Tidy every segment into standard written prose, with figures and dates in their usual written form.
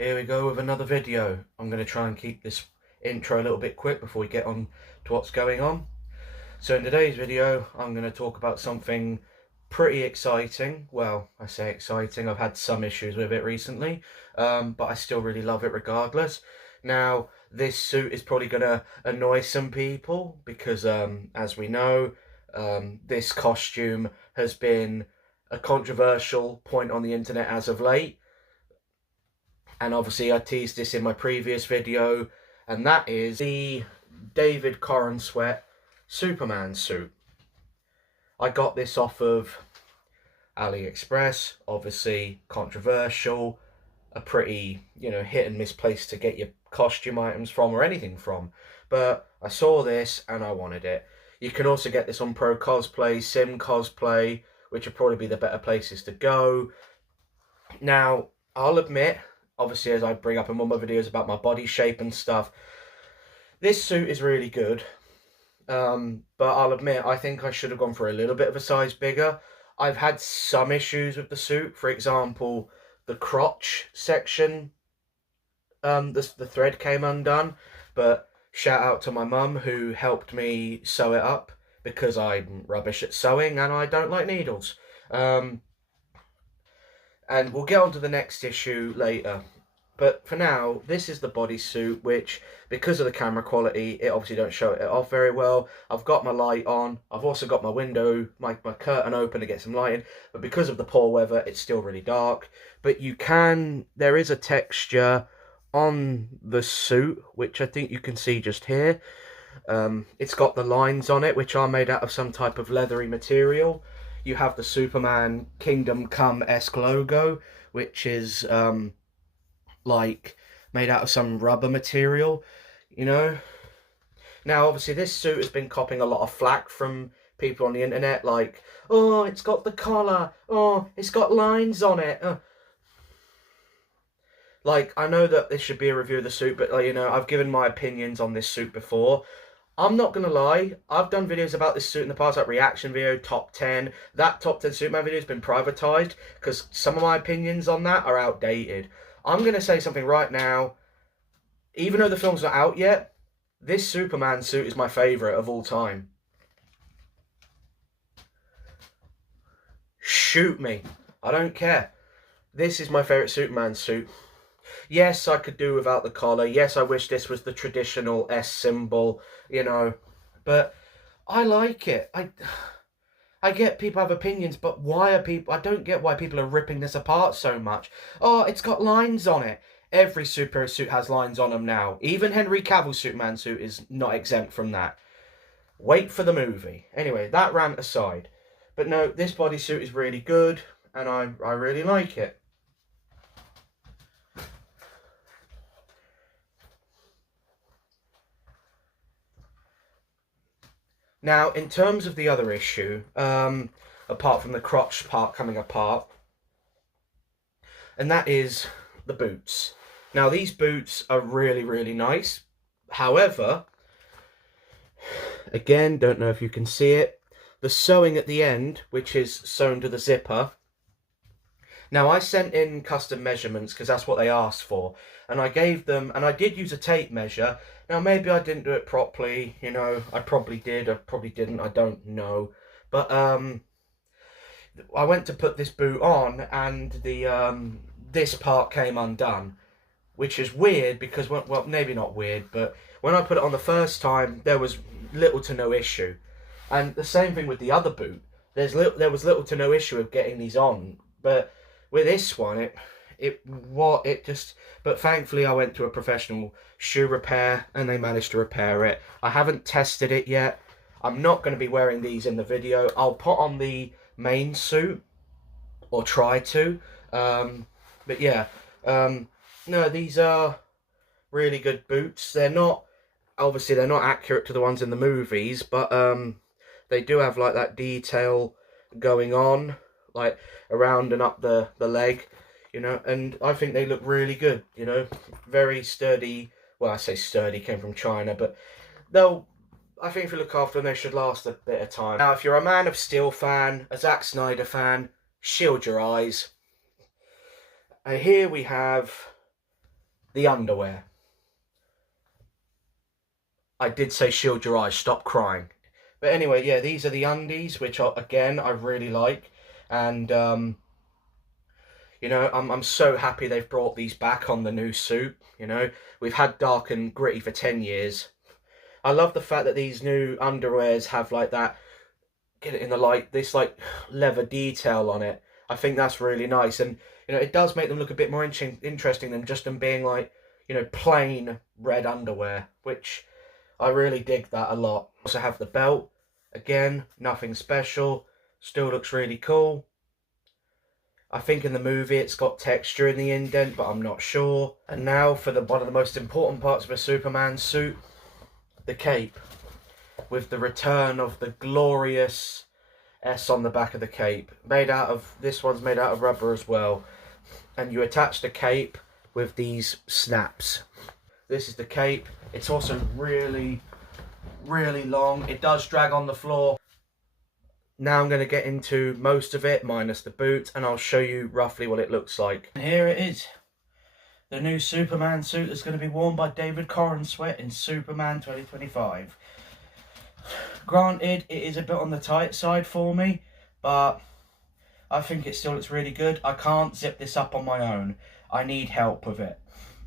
Here we go with another video. I'm going to try and keep this intro a little bit quick before we get on to what's going on. So in today's video, I'm going to talk about something pretty exciting. Well, I say exciting, I've had some issues with it recently, but I still really love it regardless. Now, this suit is probably going to annoy some people because, as we know, this costume has been a controversial point on the internet as of late. And obviously I teased this in my previous video, and that is the David Corenswet Superman suit. I got this off of AliExpress, obviously controversial, a pretty, hit and miss place to get your costume items from or anything from. But I saw this and I wanted it. You can also get this on Pro Cosplay, Sim Cosplay, which would probably be the better places to go. Now, I'll admit, obviously as I bring up in one of my videos about my body shape and stuff, this suit is really good. But I'll admit, I think I should have gone for a little bit of a size bigger. I've had some issues with the suit. For example, the crotch section, the thread came undone. But shout out to my mum who helped me sew it up, because I'm rubbish at sewing and I don't like needles. And we'll get on to the next issue later. But for now, this is the bodysuit, which, because of the camera quality, it obviously don't show it off very well. I've got my light on. I've also got my window, my curtain open to get some light in. But because of the poor weather, it's still really dark. But there is a texture on the suit, which I think you can see just here. It's got the lines on it, which are made out of some type of leathery material. You have the Superman Kingdom Come-esque logo, which is like made out of some rubber material, Now, obviously this suit has been copping a lot of flack from people on the internet, like, oh, it's got the collar, oh, it's got lines on it. Like, I know that this should be a review of the suit, but, I've given my opinions on this suit before. I'm not going to lie, I've done videos about this suit in the past, like reaction video, top 10. That top 10 Superman video has been privatized, because some of my opinions on that are outdated. I'm going to say something right now. Even though the film's not out yet, this Superman suit is my favourite of all time. Shoot me. I don't care. This is my favourite Superman suit. Yes, I could do without the collar. Yes, I wish this was the traditional S symbol, But I like it. I get people have opinions, but I don't get why people are ripping this apart so much. Oh, it's got lines on it. Every superhero suit has lines on them now. Even Henry Cavill's Superman suit is not exempt from that. Wait for the movie. Anyway, that rant aside. But no, this bodysuit is really good, and I really like it. Now, in terms of the other issue, apart from the crotch part coming apart, and that is the boots. Now, these boots are really, really nice. However, again, don't know if you can see it, the sewing at the end, which is sewn to the zipper. Now, I sent in custom measurements because that's what they asked for. And I gave them, and I did use a tape measure. Now, maybe I didn't do it properly, I probably did, I probably didn't, I don't know. But, I went to put this boot on, and this part came undone. Which is weird, because, well, maybe not weird, but when I put it on the first time, there was little to no issue. And the same thing with the other boot. There was little to no issue of getting these on. But with this one, but thankfully I went to a professional shoe repair and they managed to repair it. I haven't tested it yet. I'm not going to be wearing these in the video. I'll put on the main suit, or try to. But yeah, no, these are really good boots. Obviously they're not accurate to the ones in the movies, but they do have like that detail going on, like around and up the leg, and I think they look really good, very sturdy. Well, I say sturdy, came from China, but I think if you look after them, they should last a bit of time. Now, if you're a Man of Steel fan, a Zack Snyder fan, shield your eyes. And here we have the underwear. I did say shield your eyes, stop crying. But anyway, yeah, these are the undies, which are, again, I really like. And, you know, I'm so happy they've brought these back on the new suit. You know, we've had dark and gritty for 10 years. I love the fact that these new underwears have like that, get it in the light, this like leather detail on it. I think that's really nice. And, you know, it does make them look a bit more interesting than just them being like, you know, plain red underwear, which I really dig that a lot. Also have the belt. Again, nothing special. Still looks really cool. I think in the movie it's got texture in the indent, but I'm not sure. And now for one of the most important parts of a Superman suit, the cape. With the return of the glorious S on the back of the cape. This one's made out of rubber as well. And you attach the cape with these snaps. This is the cape. It's also really, really long. It does drag on the floor. Now I'm going to get into most of it, minus the boot, and I'll show you roughly what it looks like. And here it is. The new Superman suit that's going to be worn by David Corenswet in Superman 2025. Granted, it is a bit on the tight side for me, but I think it still looks really good. I can't zip this up on my own. I need help with it.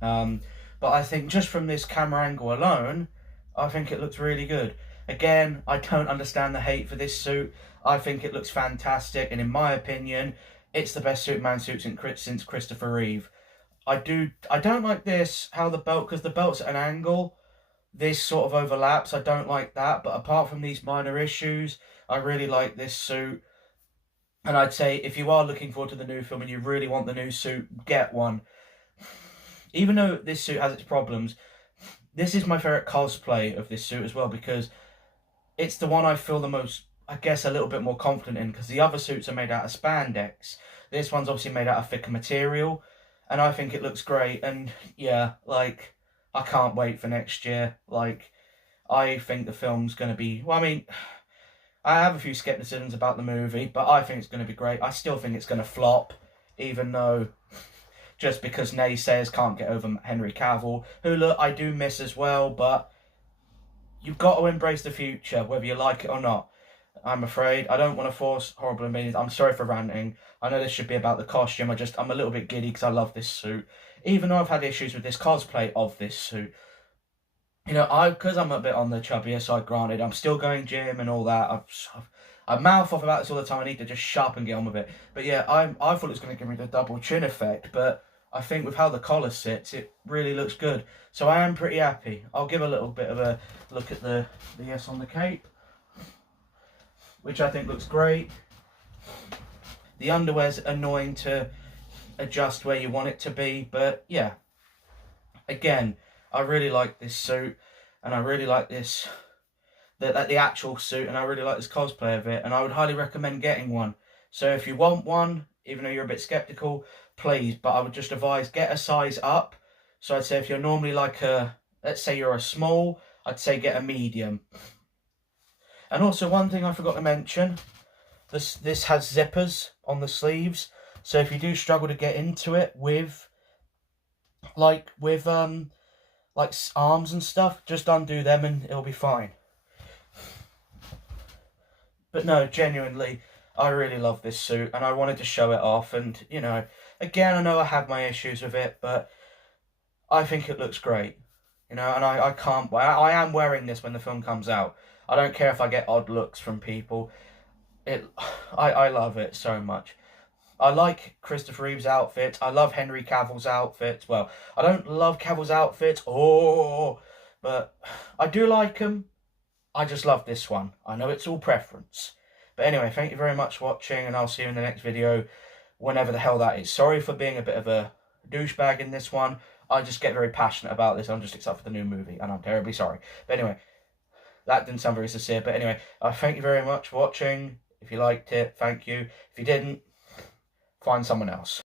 But I think just from this camera angle alone, I think it looks really good. Again, I don't understand the hate for this suit. I think it looks fantastic, and in my opinion, it's the best Superman suit since Christopher Reeve. I don't like this, how the belt, because the belt's at an angle, this sort of overlaps. I don't like that, but apart from these minor issues, I really like this suit. And I'd say if you are looking forward to the new film and you really want the new suit, get one. Even though this suit has its problems, this is my favourite cosplay of this suit as well, because it's the one I feel the most, I guess, a little bit more confident in, because the other suits are made out of spandex. This one's obviously made out of thicker material, and I think it looks great. And yeah, like, I can't wait for next year. Like, I think the film's going to be, well, I mean, I have a few skepticisms about the movie, but I think it's going to be great. I still think it's going to flop, even though, just because naysayers can't get over Henry Cavill, who, look, I do miss as well, but you've got to embrace the future, whether you like it or not. I'm afraid. I don't want to force horrible opinions. I'm sorry for ranting. I know this should be about the costume. I'm a little bit giddy because I love this suit. Even though I've had issues with this cosplay of this suit. You know, because I'm a bit on the chubbier side, granted, I'm still going gym and all that. I mouth off about this all the time. I need to just shut up and get on with it. But yeah, I thought it was going to give me the double chin effect, but I think with how the collar sits, it really looks good. So I am pretty happy. I'll give a little bit of a look at the S on the cape, which I think looks great. The underwear's annoying to adjust where you want it to be, but yeah. Again, I really like this suit, and I really like this, the actual suit, and I really like this cosplay of it, and I would highly recommend getting one. So if you want one, even though you're a bit skeptical, please, but I would just advise, get a size up. So I'd say if you're normally like let's say you're a small, I'd say get a medium. And also one thing I forgot to mention, this has zippers on the sleeves, so if you do struggle to get into it with arms and stuff, just undo them and it'll be fine. But no, genuinely, I really love this suit, and I wanted to show it off. And, you know, again, I know I have my issues with it, but I think it looks great. You know, and I can't, I am wearing this when the film comes out. I don't care if I get odd looks from people. I love it so much. I like Christopher Reeve's outfit. I love Henry Cavill's outfit. Well, I don't love Cavill's outfit, but I do like him. I just love this one. I know it's all preference. But anyway, thank you very much for watching, and I'll see you in the next video, whenever the hell that is. Sorry for being a bit of a douchebag in this one. I just get very passionate about this. I'm just excited for the new movie, and I'm terribly sorry. But anyway, that didn't sound very sincere. But anyway, thank you very much for watching. If you liked it, thank you. If you didn't, find someone else.